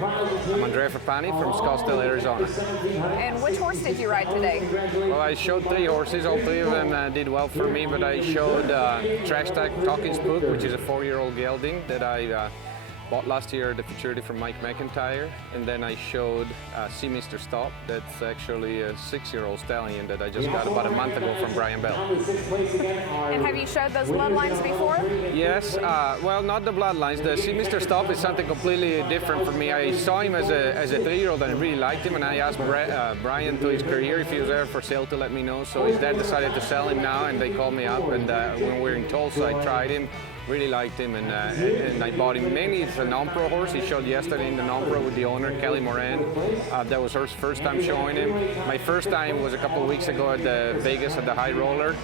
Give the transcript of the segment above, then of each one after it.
I'm Andrea Fappani from Scottsdale, Arizona. And which horse did you ride today? Well, I showed 3 horses. All 3 of them did well for me, but I showed Trash Talking Spook, which is a 4-year-old gelding that I bought last year at the futurity from Mike McIntyre. And then I showed See Mr. Stop. That's actually a 6-year-old stallion that I just got about a month ago from Brian Bell. And have you showed those bloodlines before? Yes, well, not the bloodlines. The See Mr. Stop is something completely different for me. I saw him as a 3-year-old and I really liked him, and I asked Brian to his career if he was ever for sale to let me know. So his dad decided to sell him now, and they called me up, and when we were in Tulsa, I tried him. Really liked him, and I bought him. Mainly it's a non-pro horse. He showed yesterday in the non-pro with the owner, Kelly Moran. That was her first time showing him. My first time was a couple of weeks ago at the Vegas at the High Roller,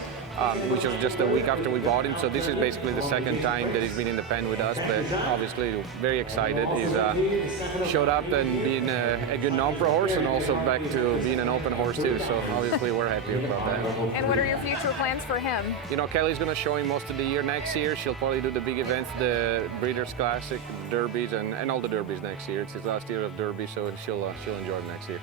which was just a week after we bought him. So this is basically the second time that he's been in the pen with us, but obviously very excited. He's showed up and being a good non-pro horse, and also back to being an open horse too. So obviously we're happy about that. And what are your future plans for him? You know, Kelly's going to show him most of the year next year. She'll probably do the big events, the Breeders' Classic, Derbies, and all the Derbies next year. It's his last year of Derby, so she'll enjoy it next year.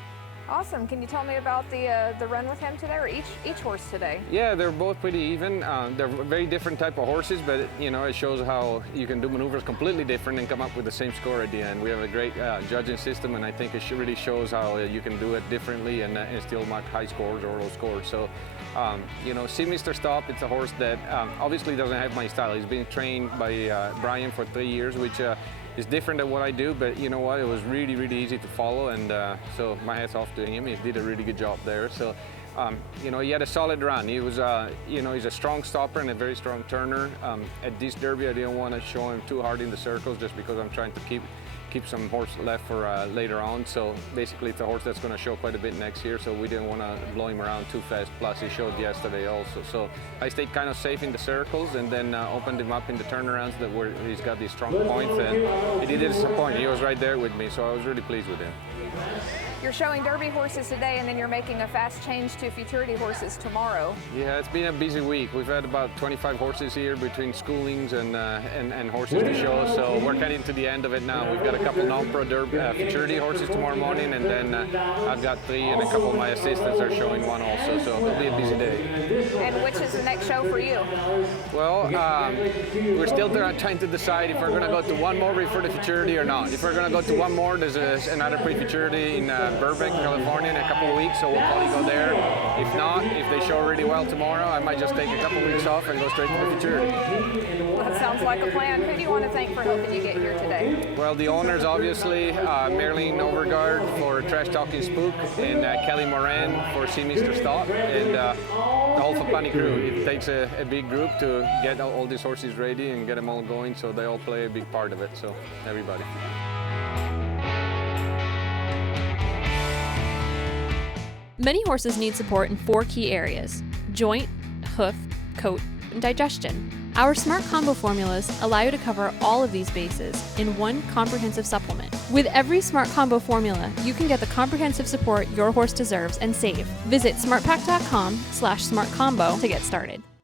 Awesome. Can you tell me about the run with him today, or each horse today? Yeah, they're both pretty even. They're very different type of horses, but you know, it shows how you can do maneuvers completely different and come up with the same score at the end. We have a great judging system, and I think it really shows how you can do it differently and still mark high scores or low scores. So, you know, See Mr. Stop, it's a horse that obviously doesn't have my style. He's been trained by Brian for 3 years, which is different than what I do, but you know what, it was really, really easy to follow, and so my hat's off to him. He did a really good job there. So, you know, he had a solid run. He was, you know, he's a strong stopper and a very strong turner. At this Derby, I didn't want to show him too hard in the circles just because I'm trying to keep some horse left for later on. So basically it's a horse that's going to show quite a bit next year, so we didn't want to blow him around too fast. Plus he showed yesterday also. So I stayed kind of safe in the circles and then opened him up in the turnarounds where he's got these strong points, and he didn't disappoint. He was right there with me, so I was really pleased with him. You're showing Derby horses today, and then you're making a fast change to futurity horses tomorrow. Yeah, it's been a busy week. We've had about 25 horses here between schoolings and horses to show, so we're getting to the end of it now. We've got a couple non-pro futurity horses tomorrow morning, and then I've got 3, and a couple of my assistants are showing 1 also, so it'll be a busy day. And which is the next show for you? Well, we're still trying to decide if we're going to go to 1 more before the futurity or not. If we're going to go to 1 more, there's another pre-futurity in Burbank, California in a couple of weeks, so we'll probably go there. If not, if they show really well tomorrow, I might just take a couple of weeks off and go straight to the futurity. Well, that sounds like a plan. Who do you want to thank for helping you get here today? Well, the owners, obviously, Marilyn Overgaard for Trash Talking Spook, and Kelly Moran for See Mr. Stop, and the whole Fappani crew. It takes a big group to get all these horses ready and get them all going, so they all play a big part of it, so everybody. Many horses need support in 4 key areas: joint, hoof, coat, and digestion. Our Smart Combo formulas allow you to cover all of these bases in one comprehensive supplement. With every Smart Combo formula, you can get the comprehensive support your horse deserves and save. Visit smartpack.com/smartcombo to get started.